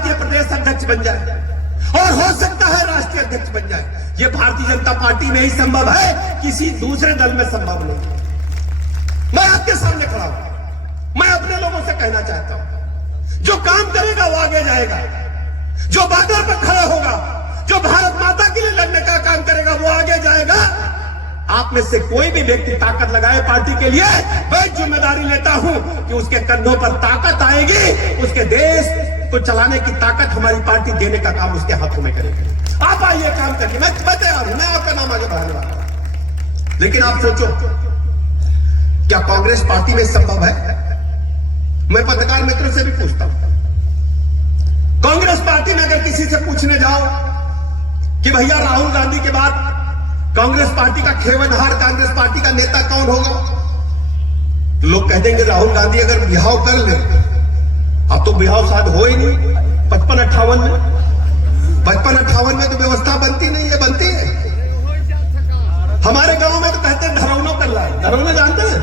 जातीय प्रदेश अध्यक्ष बन जाए और हो सकता है राष्ट्रीय अध्यक्ष बन जाए। ये भारतीय जनता पार्टी में ही संभव है, किसी दूसरे दल में संभव नहीं। मैं आपके सामने खड़ा हूं, मैं अपने लोगों से कहना चाहता हूं, जो काम करेगा वो आगे जाएगा, जो बॉर्डर पर खड़ा होगा, जो भारत माता के लिए लड़ने का काम करेगा वो आगे जाएगा। आप में से कोई भी व्यक्ति ताकत लगाए पार्टी के लिए, मैं जिम्मेदारी लेता हूं कि उसके कंधों पर ताकत आएगी, उसके देश को चलाने की ताकत हमारी पार्टी देने का काम उसके हाथों में करेगी। आप आइए काम करिए, मैं तैयार हूं, मैं आपका नाम आगे बढ़ाने वाला हूं। लेकिन आप सोचो, क्या कांग्रेस पार्टी में संभव है? मैं पत्रकार मित्रों से भी पूछता हूं, कांग्रेस पार्टी में अगर किसी से पूछने जाओ कि भैया राहुल गांधी के बाद कांग्रेस पार्टी का खेवनहार, कांग्रेस पार्टी का नेता कौन होगा, तो लोग कह देंगे राहुल गांधी अगर बिहाव कर ले। अब तो बिहाव शायद हो ही नहीं 55-58 में, 55-58 में तो व्यवस्था बनती नहीं है, बनती है। हमारे गांव में तो कहते हैं धरौनो कर ला, धरौनो जानते हैं,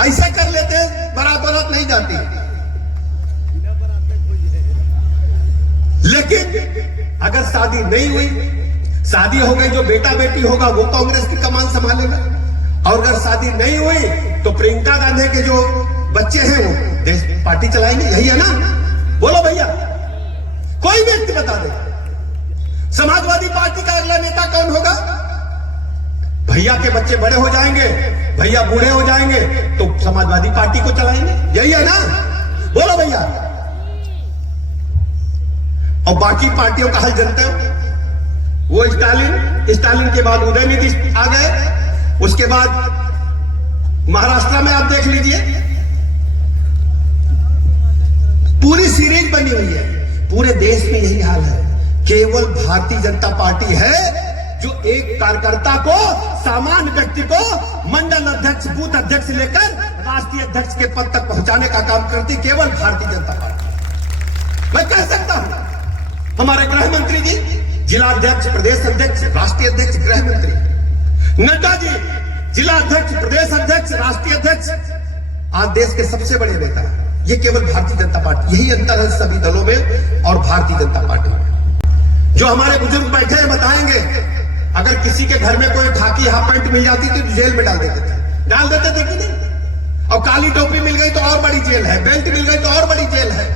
ऐसा कर लेते हैं, बारात नहीं जाती। लेकिन अगर शादी नहीं हुई, शादी हो गई, जो बेटा बेटी होगा वो कांग्रेस की कमान संभालेगा। और अगर शादी नहीं हुई तो प्रियंका गांधी के जो बच्चे हैं वो देश पार्टी चलाएंगे, यही है ना? बोलो भैया, कोई व्यक्ति बता दे। समाजवादी पार्टी का अगला नेता कौन होगा? भैया के बच्चे बड़े हो जाएंगे, भैया बूढ़े हो जाएंगे तो समाजवादी पार्टी को चलाएंगे, यही है ना? बोलो भैया। और बाकी पार्टियों का हाल जानते हो, वो स्टालिन के बाद उदयनिधि आ गए, उसके बाद महाराष्ट्र में आप देख लीजिए, पूरी सीरीज बनी हुई है। पूरे देश में यही हाल है। केवल भारतीय जनता पार्टी है जो एक कार्यकर्ता को, सामान्य व्यक्ति को मंडल अध्यक्ष, बूथ अध्यक्ष लेकर राष्ट्रीय अध्यक्ष के पद तक पहुंचाने का काम करती, केवल भारतीय जनता पार्टी। मैं कह सकता हूं, हमारे गृह मंत्री जी, जिला अध्यक्ष, प्रदेश अध्यक्ष, राष्ट्रीय अध्यक्ष, गृह मंत्री नड्डा जी, जिला अध्यक्ष, प्रदेश अध्यक्ष, राष्ट्रीय अध्यक्ष, आज देश के सबसे बड़े नेता, ये केवल भारतीय जनता पार्टी। यही अंतर है सभी दलों में और भारतीय जनता पार्टी में। जो हमारे बुजुर्ग बैठे हैं बताएंगे, अगर किसी के घर में कोई खाकी हाफ पैंट मिल जाती तो जेल में डाल देते थे कि नहीं? और काली टोपी मिल गई तो और बड़ी जेल है, बेल्ट मिल गई तो और बड़ी जेल है।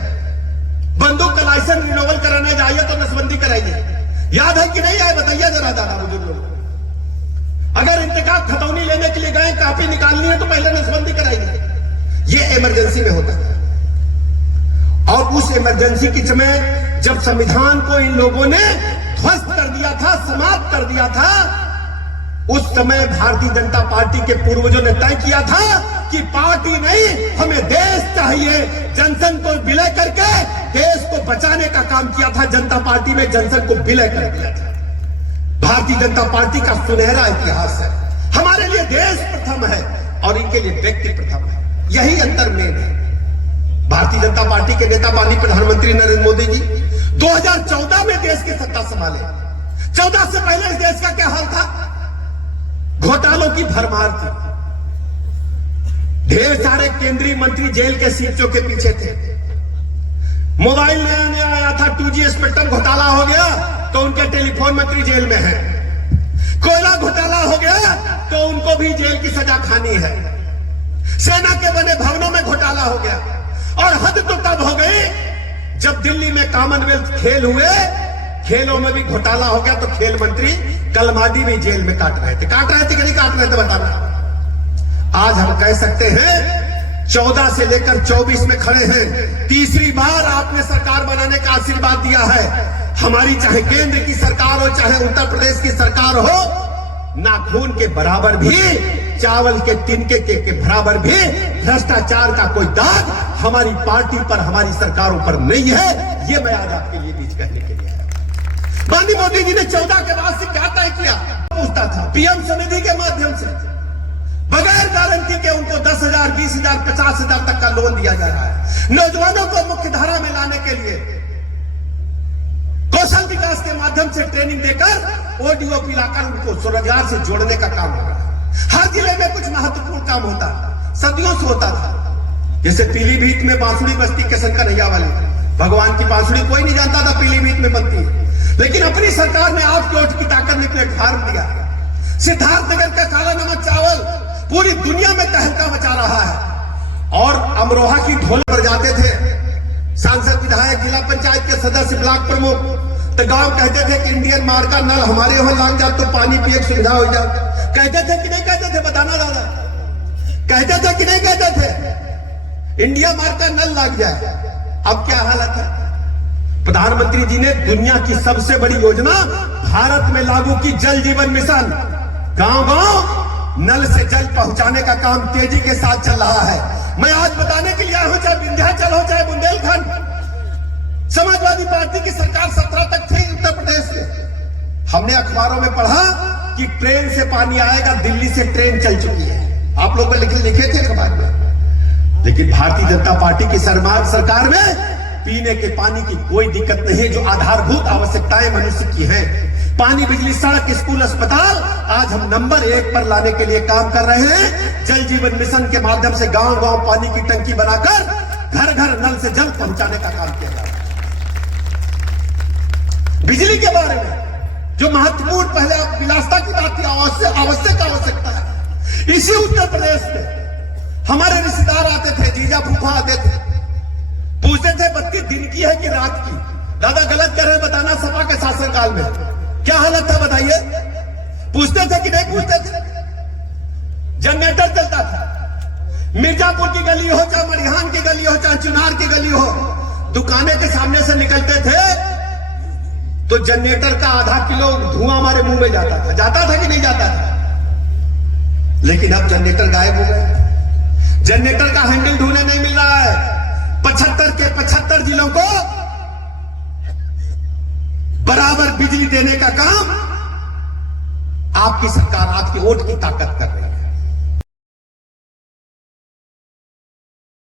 बंदूक का लाइसेंस रिन्यूअल कराने जाइए तो नसबंदी कराइए, याद है कि नहीं आए? बताइए जरा दादा बुजुर्ग लोग। अगर इंतकाम खतौनी लेने के लिए गए, कापी निकालनी है तो पहले नसबंदी कराइए। ये इमरजेंसी में होता है। और उस इमरजेंसी के समय जब संविधान को इन लोगों ने ध्वस्त कर दिया था, समाप्त कर दिया था, उस समय भारतीय जनता पार्टी के पूर्वजों ने तय किया था कि पार्टी नहीं, हमें देश चाहिए। जनसंघ को विलय करके देश को बचाने का काम किया था। जनता पार्टी में जनसंघ को विलय कर दिया था। भारतीय जनता पार्टी का सुनहरा इतिहास है। हमारे लिए देश प्रथम है और इनके लिए व्यक्ति प्रथम है। यही अंतर मेन है। भारतीय जनता पार्टी के नेता माननीय प्रधानमंत्री नरेंद्र मोदी जी 2014 में देश की सत्ता संभाले। 14 से पहले इस देश का क्या हाल था? घोटालों की भरमार थी। ढेर सारे केंद्रीय मंत्री जेल के सीटों के पीछे थे। मोबाइल नया नया आया था, 2G स्पेक्ट्रम घोटाला हो गया तो उनके टेलीफोन मंत्री जेल में हैं। कोयला घोटाला हो गया तो उनको भी जेल की सजा खानी है। सेना के बने भवनों में घोटाला हो गया। और हद तो तब हो गई जब दिल्ली में कॉमनवेल्थ खेल हुए, खेलों में भी घोटाला हो गया तो खेल मंत्री कलमाडी भी जेल में काट रहे थे कि नहीं काट रहे थे बताना। आज हम कह सकते हैं 14 से लेकर 24 में खड़े हैं। तीसरी बार आपने सरकार बनाने का आशीर्वाद दिया है। हमारी चाहे केंद्र की सरकार हो, चाहे उत्तर प्रदेश की सरकार हो, नाखून के बराबर भी, चावल के तिनके के बराबर भी भ्रष्टाचार का कोई दाग हमारी पार्टी पर, हमारी सरकारों पर नहीं है। ये मैं आज आपके लिए बीच कहने के लिए आया। माननीय मोदी जी ने 14 के बाद से क्या तय किया? पूछता था पीएम समिति के माध्यम से बगैर गारंटी के उनको 10,000, 20,000, 50,000 तक का लोन दिया जा रहा है। नौजवानों को मुख्य धारा में लाने के लिए कौशल विकास के माध्यम से ट्रेनिंग देकर ओडीओपी लाकर उनको स्वरोजगार से जोड़ने का काम हो रहा है। हर जिले में कुछ महत्वपूर्ण काम होता, सदियों से होता था। जैसे पीलीभीत में बांसुड़ी बस्ती किशन कन्हैया वाली, भगवान की बांसुरी कोई नहीं जानता था पीलीभीत में बनती है, लेकिन अपनी सरकार ने आपके वोट की ताकत ने प्लेटफॉर्म दिया। सिद्धार्थनगर का काला नमक चावल पूरी दुनिया में तहलका मचा रहा है। और अमरोहा की ढोल पर जाते थे सांसद, विधायक, जिला पंचायत के सदस्य, ब्लॉक प्रमुख, तो गांव कहते थे कि इंडियन मार्ग का नल हमारे यहां लाग जाए तो पानी पिए की सुविधा हो जाए। कहते थे कि नहीं कहते थे, बताना दादा, कहते थे कि नहीं कहते थे इंडिया मार्ग का नल लग जाए। अब क्या हालत है? प्रधानमंत्री जी ने दुनिया की सबसे बड़ी योजना भारत में लागू की, जल जीवन मिशन। गांव गांव नल से जल पहुंचाने का काम तेजी के साथ चल रहा है। मैं आज बताने के लिए आया हूं, चाहे विंध्याचल हो चाहे बुंदेलखंड, समाजवादी पार्टी की सरकार 17 तक थी उत्तर प्रदेश में। हमने अखबारों में पढ़ा कि ट्रेन से पानी आएगा, दिल्ली से ट्रेन चल चुकी है। आप लोग लिखे थे अखबार में। लेकिन भारतीय जनता पार्टी की सरकार में पीने के पानी की कोई दिक्कत नहीं है, जो आधारभूत आवश्यकताएं मनुष्य की हैं। पानी, बिजली, सड़क, स्कूल, अस्पताल आज हम नंबर 1 पर लाने के लिए काम कर रहे हैं। जल जीवन मिशन के माध्यम से गांव गांव पानी की टंकी बनाकर घर घर नल से जल पहुंचाने का काम किया जा रहा है। बिजली के बारे में जो महत्वपूर्ण पहले विलासिता की बात थी, आवश्यकता है, इसी उत्तर प्रदेश में हमारे रिश्तेदार आते थे, जीजा फूफा आते थे, पूछते थे 32 दिन की है कि रात की। दादा गलत कर रहे हैं, बताना। सपा के शासनकाल में क्या हालत था बताइए? पूछते थे कि नहीं पूछते थे? जनरेटर चलता था। मिर्जापुर की गली हो चाहे मरिहान की गली हो चाहे चुनार की गली हो, दुकानें के सामने से निकलते थे तो जनरेटर का आधा किलो धुआं हमारे मुंह में जाता था कि नहीं जाता था? लेकिन अब जनरेटर गायब हो गए। जनरेटर का हैंडल ढूंढने नहीं मिल रहा है। 75 के 75 जिलों को बराबर बिजली देने का काम आपकी सरकार, आपकी वोट की ताकत कर रही है।